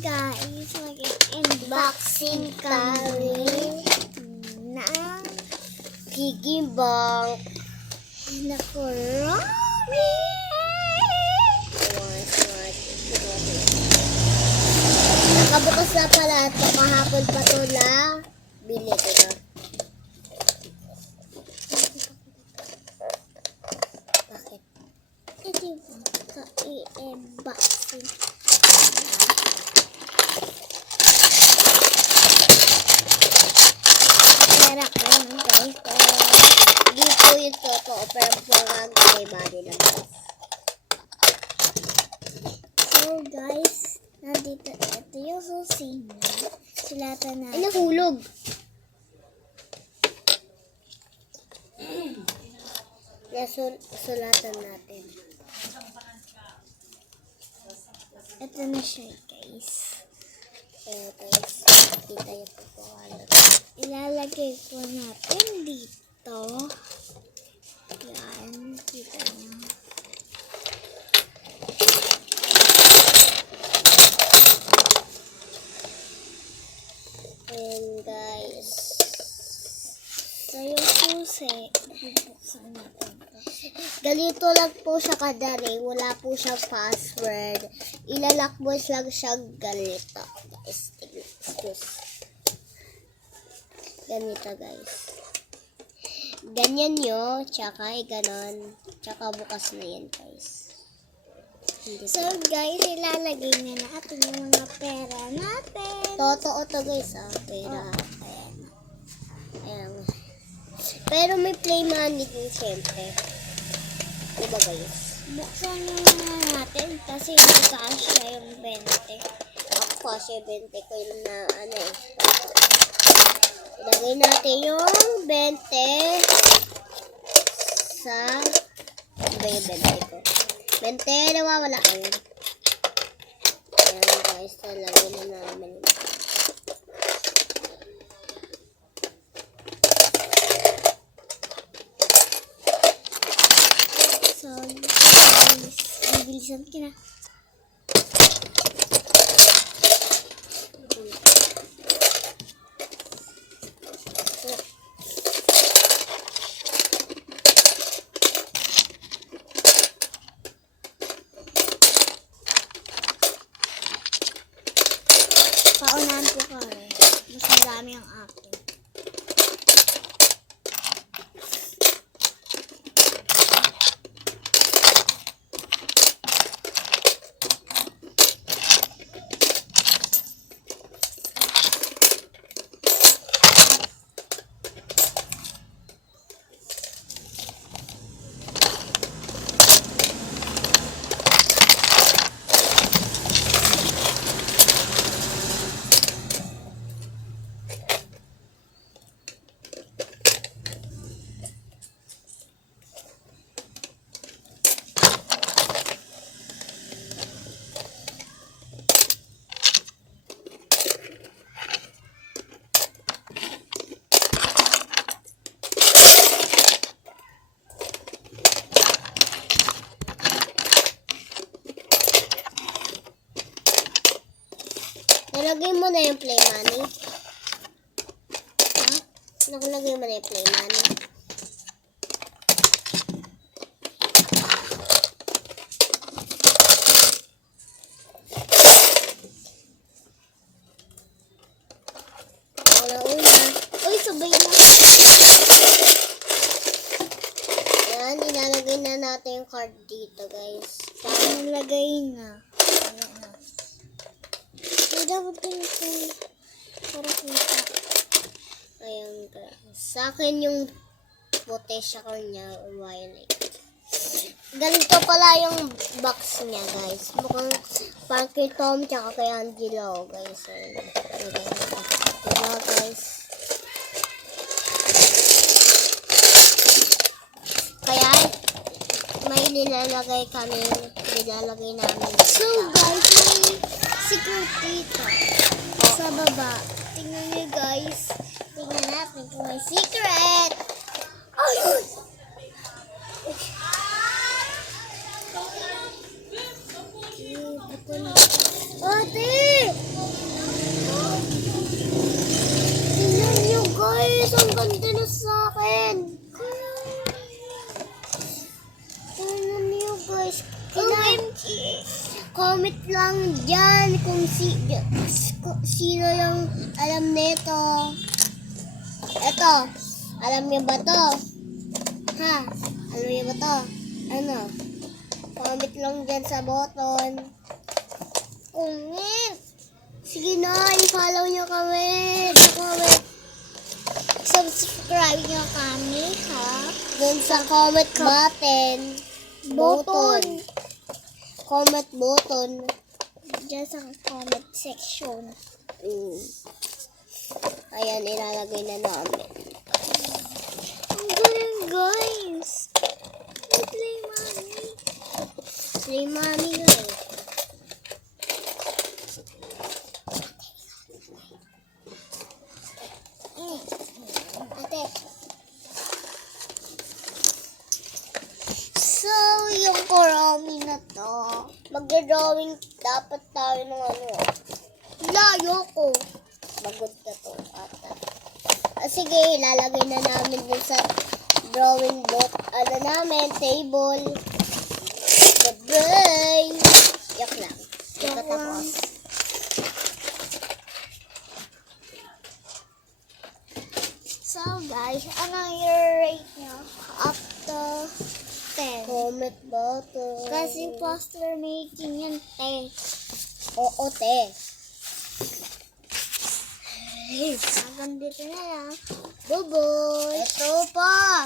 guys, mag-unboxing kami ng piggy bank. Nakurami! Nakabukas na pala at kahapon pa ito na bili ko na. Bakit? Ito yung i-unboxing. Dito yung totoo, pero parang may body lang. So guys, nandito, ito yung susina. Sulatan natin. Ay, nahulog! Sulatan natin. Ito na siya guys. Ayan guys, kita yung pagkawalan. Ilalagay po natin dito. Yan, kita nyo. Ayan guys. So yung susi, bubuksan natin ito. Ganito lang po siya kadari. Wala po siya password. Ilalakbos lang siya ganito. Guys, excuse. Ganito guys. Ganyan nyo, tsaka ganon. Tsaka bukas na yan guys. So guys, ilalagay na natin yung mga pera natin. Totoo to guys pera. Ayan. Ayan. Pero may play money din siyempre. Diba guys? Buksan na natin kasi hindi kasya yung 20. Ako kasi 20 ko yung na ano eh. Ilagay natin yung 20 sa ba yung 20 ko? 20, nawawala ayun. Ayan guys, talagay na namin. So guys, bilisan ko na. Paunahan po kami. Mas marami ang akin. Nalagay mo na yung play money? Ha? Nakalagay mo na yung play money? Ako na una. Uy, sabay na. Ayan, nilalagay na natin yung card dito guys. Saan nalagay na? Ayan na. Dapat ganito para kita. Ayan guys. Sa akin yung puti siya kanya violet. Ganito pala yung box niya guys. Mukhang parang kay Tom tsaka kay Angelo guys. Ayan. Diba guys? Kaya may nilalagay kami. Nilalagay namin. So guys, may secret dito sa baba. Tingnan nyo guys. Tingnan natin kung may secret. Ayun! Ate! kung sino yung alam nito. Eto, alam niyo ba to? Ha? Alam niyo ba to? Ano? Comment lang dyan sa button. Comment! Sige na, i-follow nyo kami. Comment. Subscribe nyo kami, ha? Dun sa comment button. Button. Comment button. Diyan sa comment section. Ayan, ilalagay na namin. Ang galing, guys. Slay mommy. Slay mommy, guys. Ate. So, yung kurami na to, mag-drawing dapat tayo ng ano. Layo ko. Bagod na to, ata. Sige, ilalagay na namin din sa drawing book. Ano namin, table. Bye-bye. Yak lang. Tapos. So guys, ano yung rate nyo? Up to 10. Comment button. Kasi poster making yan, te. Oo, te. Hanggang dito na lang. Bye-bye. Ito pa.